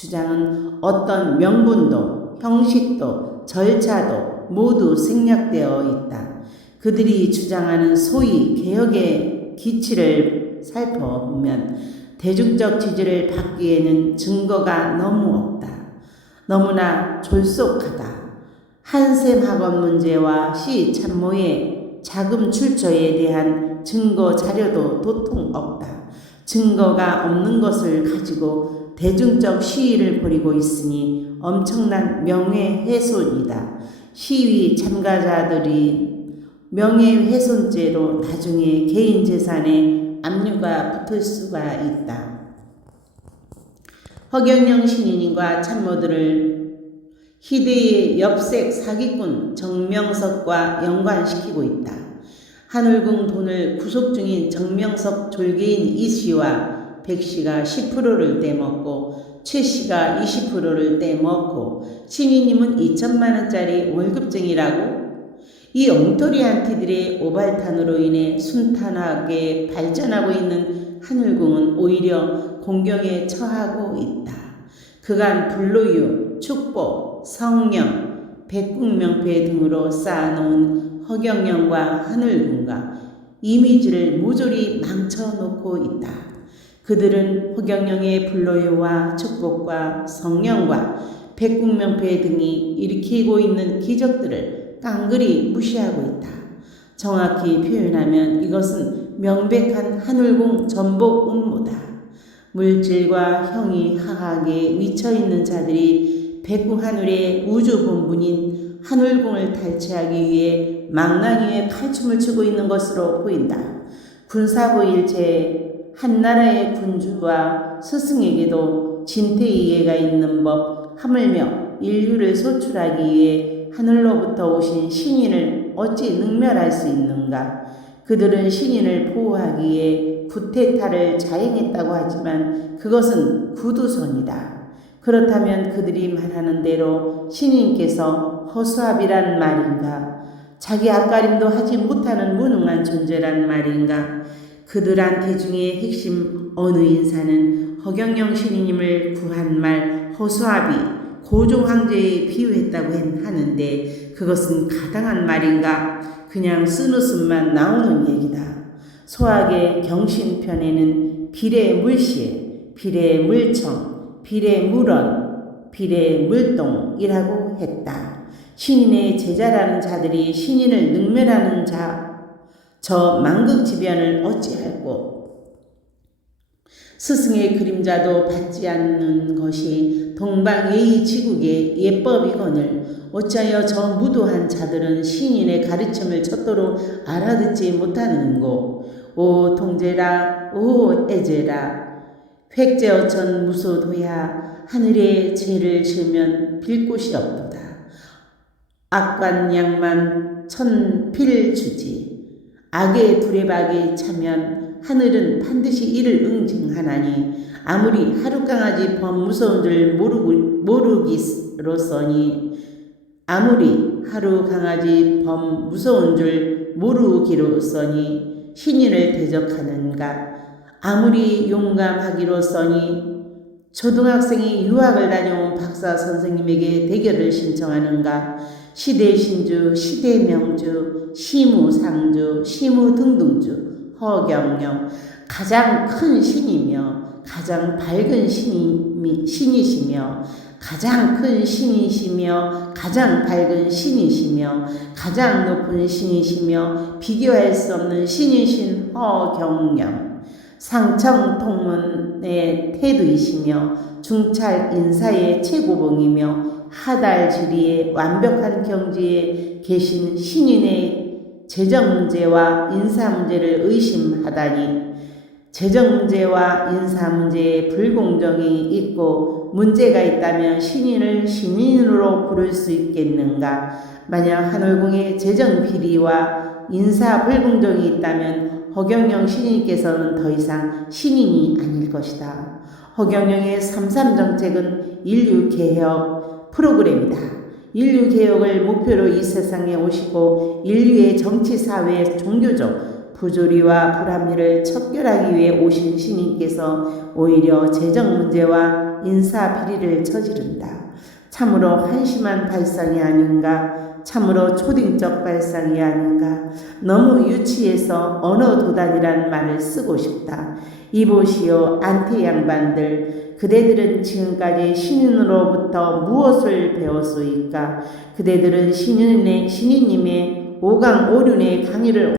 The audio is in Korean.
주장은 어떤 명분도 형식도 절차도 모두 생략되어 있다. 그들이 주장하는 소위 개혁의 기치를 살펴보면 대중적 지지를 받기에는 증거가 너무 없다. 너무나 졸속하다. 한샘 학원 문제와 시 참모의 자금 출처에 대한 증거 자료도 도통 없다. 증거가 없는 것을 가지고 대중적 시위를 벌이고 있으니 엄청난 명예훼손이다. 시위 참가자들이 명예훼손죄로 나중에 개인 재산에 압류가 붙을 수가 있다. 허경영 신인과 참모들을 희대의 엽색 사기꾼 정명석과 연관시키고 있다. 한울궁 돈을 구속 중인 정명석 졸개인 이 씨와 백 씨가 10%를 떼먹고 최 씨가 20%를 떼먹고 신인님은 2천만 원짜리 월급쟁이라고? 이 엉터리한 티들의 오발탄으로 인해 순탄하게 발전하고 있는 한울궁은 오히려 공경에 처하고 있다. 그간 불로유, 축복, 성령, 백국명패 등으로 쌓아놓은 허경영과 한울궁과 이미지를 모조리 망쳐놓고 있다. 그들은 허경영의 불로유와 축복과 성령과 백국명패 등이 일으키고 있는 기적들을 깡그리 무시하고 있다. 정확히 표현하면 이것은 명백한 한울궁 전복 음모다. 물질과 형이 하하게 미쳐있는 자들이 백구하늘의 우주본분인 한울궁을 탈취하기 위해 망나니에 칼춤을 추고 있는 것으로 보인다. 군사부 일체에 한나라의 군주와 스승에게도 진퇴이해가 있는 법, 하물며 인류를 소출하기 위해 하늘로부터 오신 신인을 어찌 능멸할 수 있는가? 그들은 신인을 보호하기에 구테타를 자행했다고 하지만 그것은 구두선이다. 그렇다면 그들이 말하는 대로 신인께서 허수아비란 말인가? 자기 앞가림도 하지 못하는 무능한 존재란 말인가? 그들한테 중에 핵심 어느 인사는 허경영 신인님을 구한 말 허수아비, 고종황제에 비유했다고 하는데 그것은 가당한 말인가? 그냥 쓴웃음만 나오는 얘기다. 소학의 경신편에는 비례물시, 비례물청, 비례물언, 비례물동이라고 했다. 신인의 제자라는 자들이 신인을 능멸하는 저 만극지변을 어찌할꼬. 스승의 그림자도 받지 않는 것이 동방예의지국의 예법이거늘 어찌하여 저 무도한 자들은 신인의 가르침을 쳤도록 알아듣지 못하는고. 오 통제라, 오 애제라, 획제어천 무소도야. 하늘에 죄를 지으면 빌 곳이 없도다. 악관양만 천필주지. 악의 두레박에 차면 하늘은 반드시 이를 응징하나니 아무리 하룻강아지 범 무서운 줄 모르기로서니 아무리 하루 강아지 범 무서운 줄 모르기로서니 신인을 대적하는가? 아무리 용감하기로서니 초등학생이 유학을 다녀온 박사 선생님에게 대결을 신청하는가? 시대신주, 시대명주, 시무상주, 시무등등주, 허경영, 가장 큰 신이며 가장 밝은 신이시며 가장 큰 신이시며 가장 밝은 신이시며 가장 높은 신이시며 비교할 수 없는 신이신 허경영, 상청통문의 태두이시며 중찰 인사의 최고봉이며 하달지리의 완벽한 경지에 계신 신인의 재정 문제와 인사 문제를 의심하다니 재정 문제와 인사 문제에 불공정이 있고 문제가 있다면 신인을 신인으로 부를 수 있겠는가? 만약 한울궁에 재정 비리와 인사 불공정이 있다면 허경영 신인께서는 더 이상 신인이 아닐 것이다. 허경영의 3.3 정책은 인류개혁 프로그램이다. 인류개혁을 목표로 이 세상에 오시고 인류의 정치, 사회, 종교적 부조리와 불합리를 척결하기 위해 오신 신인께서 오히려 재정 문제와 인사 비리를 저지른다. 참으로 한심한 발상이 아닌가? 참으로 초딩적 발상이 아닌가? 너무 유치해서 언어 도단이란 말을 쓰고 싶다. 이보시오 안티 양반들, 그대들은 지금까지 신인으로부터 무엇을 배웠소이까? 그대들은 신인님의 오강오륜의 강의를